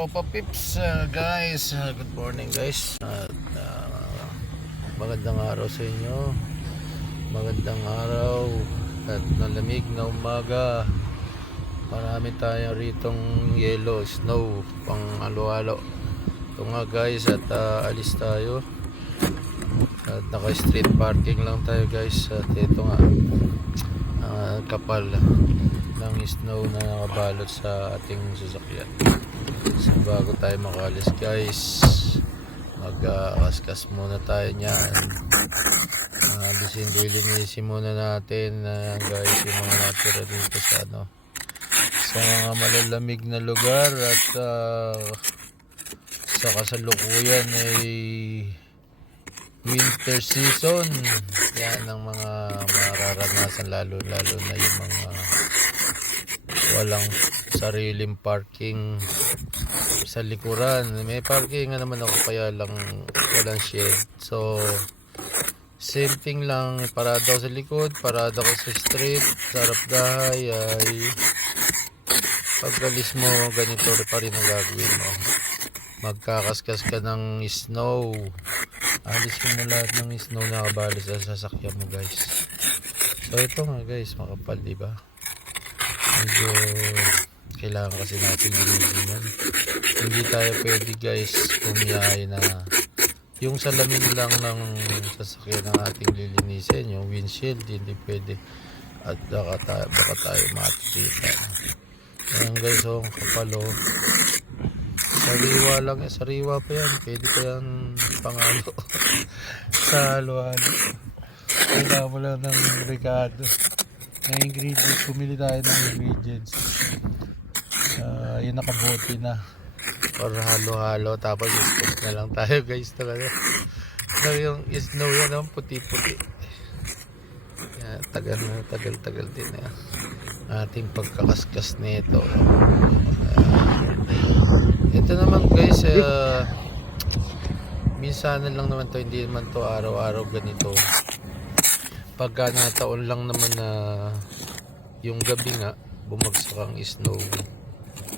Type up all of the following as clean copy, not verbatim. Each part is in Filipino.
Tropa Pips, guys, good morning guys at magandang araw sa inyo, magandang araw at malamig na umaga. Marami tayong ritong yellow, snow, pang alo-alo. Ito nga guys, at alis tayo at naka street parking lang tayo guys. At ito nga, kapal ng snow na nakabalot sa ating sasakyan. So, bago tayo makalis guys, mag-kaskas muna tayo niyan. Lilinisin muna natin guys yung mga natira dito sa sa mga malalamig na lugar. At sa kasalukuyan ay winter season. Yan ang mga mararanasan, lalo na yung mga walang sariling parking sa likuran. May parking naman ako, kaya lang walang shed. So same thing lang, parada ako sa likod, parada ako sa street, sa harap bahay. Ay pag-alis mo, ganito pa rin ang gagawin mo. Magkakaskas ka ng snow, alis mo na lahat ng snow na kabali sa sasakyan mo guys. So ito nga guys, makapal, diba? Medyo kailangan kasi natin linisin. Hindi tayo pwede guys pumiyahe na yung salamin lang ng sasakyan ng ating lilinisin, yung windshield hindi pwede, at baka tayo matitita. Ayan guys, kapalo. Sariwa lang, sariwa pa yan, pwede pa yan pangalo. Sa halo-halo kailangan mo lang ng Ricardo na ingredients. Pumili tayo ng ingredients, yung nakabote na or halo-halo, tapos iscoop na lang tayo guys. Talaga yung snow yan, puti-puti. Tagal din ating pagkakaskas nito. Ito naman guys, minsan lang naman to, hindi naman to araw-araw ganito. Pagka nataon lang naman na yung gabi nga bumagsak ang snow,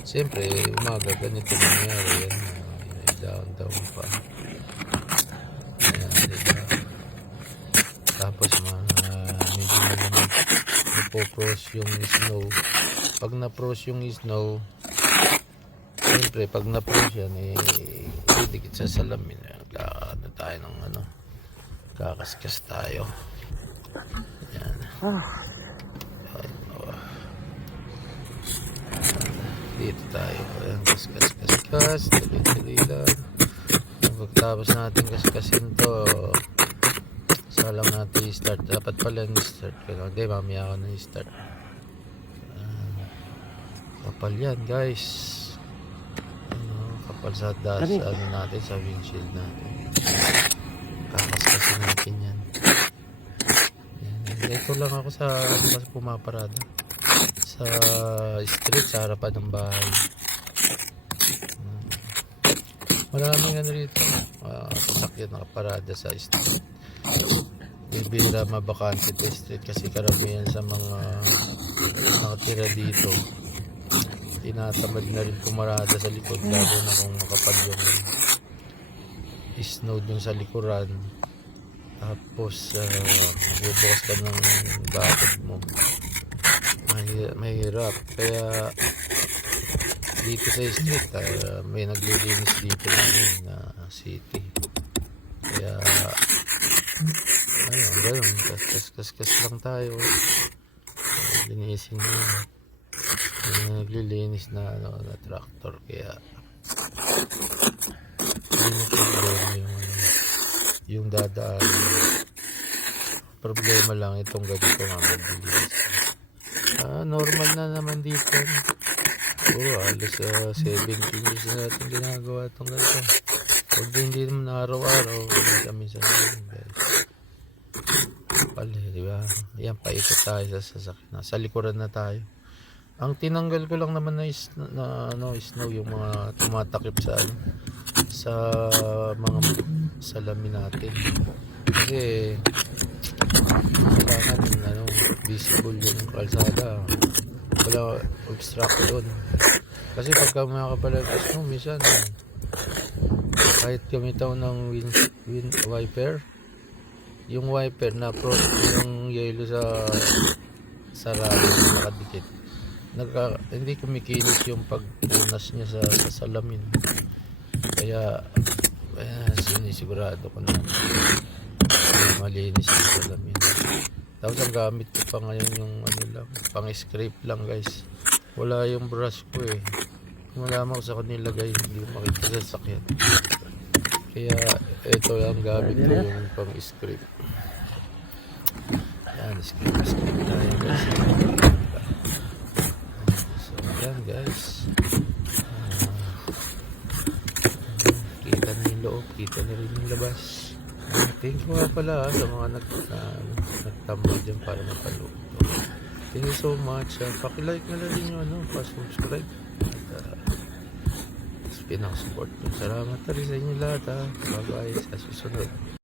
siyempre umaga ganito nangyari. Yan, down pa. Ayan, diba? Tapos medyo naman napopros yung snow. Pag napros yung snow, siyempre pag napros yan, didikit sa salamin. Tayo ng kakaskas tayo. Yan. Dito tayo. Ayan, kaskas. Dali lang. Pagtapos natin kaskasin to, salang natin i-start. Dapat pala i-start ko. Hindi, mamaya ako na i-start. Kapal yan guys. Kapal sa natin, sa windshield natin. Kakaskasin natin yan. Ito lang ako sa pumaparada sa street, sa harapan ng bahay. Maraming rito sasakyan nakaparada sa street. Bibira mabakante sa street kasi karamihan sa mga nakatira dito tinatamad na rin pumarada sa likod, lalo na kung makapal yung snow dun sa likuran. Tapos magbubukas ka ng bakod mo, mahirap. Kaya dito sa street may naglilinis dito na city. Kaya ayun, ganun, kaskas lang tayo, linisin mo. May naglilinis na na tractor, kaya hindi mo problema yung dadaan. Problema lang itong ganito nga maglinis. Normal na naman dito. Alas 17 years na natin ginagawa itong ganito. Hindi naman araw-araw, minsan guys. Pala, diba? Ayan, paikot tayo sa sasakyan. Sa likuran na tayo. Ang tinanggal ko lang naman na snow, yung mga tumatakip sa mga salamin natin. Kasi kailangan visible yung kalsada, wala obstruction. Kasi pagka mga kapalakas mo, minsan, kahit gamitaw ng wind wiper, yung wiper na pro yung yelo sa ralo na nakadikit, hindi kumikinis yung pagpunas niya sa salamin. Kaya sinisigurado ko na malinis yung salamin. Tapos ang gamit ko pa ngayon yung ano lang, pang scrape lang guys. Wala yung brush ko eh. Malaman ko sa kanila guys, hindi ko makita sa sakyan. Kaya ito ang gamit ko, yung pang scrape. Yan, scrape tayo guys. So yan guys. Kita na yung loob, kita na rin yung labas. Thank you nga pala sa mga nagtambay dyan para mapalood. Thank you so much. Pakilike na lang yung pa-subscribe. At pinang-support nyo. Salamat na rin sa inyo lahat. Bye bye sa susunod.